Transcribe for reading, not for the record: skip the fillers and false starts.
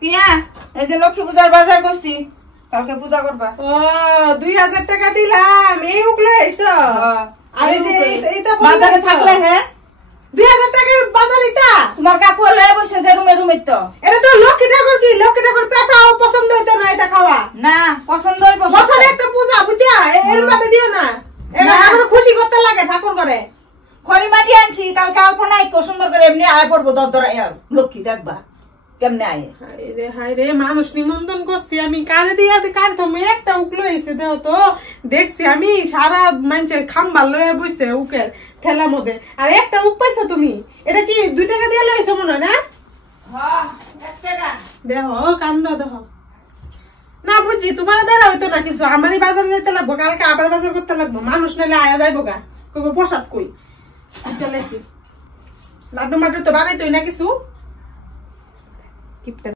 পিয়া এই যে লক্ষ্মী পূজার বাজার করছি, কালকে পূজা করবা। 2000 টাকা দিলাম, এই উকলে আইছো। আর এই যে এইটা বাজারে থাকলে হ্যাঁ 2000 টাকার বাজার এটা তোমার কাকু লয়ে বসে যে রুমে তো। এটা তো লক্ষ্মী ঠাকুর, কি লক্ষ্মী ঠাকুর পেশাও পছন্দ হইতো না এটা খাওয়া। না পছন্দ হইব, বছরে একটা পূজা বুঝা, এরকম ভাবে দিও না। এটা আরো খুশি করতে লাগে ঠাকুর করে। খড়ি মাটি আনছি, কালকে অল্প নাই সুন্দর করে এমনি আয় পড়বো 10 ধরা লক্ষ্মী দেখবা কেমনে আয়। হায় রে মানুষ নিমন্ত্রণ করছি আমি, কারে দিয়া কার তুমি একটা উকলো হয়েছে দেহ তো। দেখছি আমি সারা মানুষের খাম্বার লয়ে বসে উকের ঠেলা মধ্যে, আর একটা উক পাইছো তুমি। এটা কি 2 টাকা দিয়ে লইছো মনে হয় না? দেহ কান্দ দেহ না বুঝছি, তোমার দ্বারা হইতো না কিছু। আমারই বাজার যেতে লাগবো, কালকে আবার বাজার করতে লাগবো। মানুষ নাইলে আয়া যাইবো গা, কইবো প্রসাদ কই চলেছি। লাড্ডু মাড্ডু তো বানাইতোই না কিছু।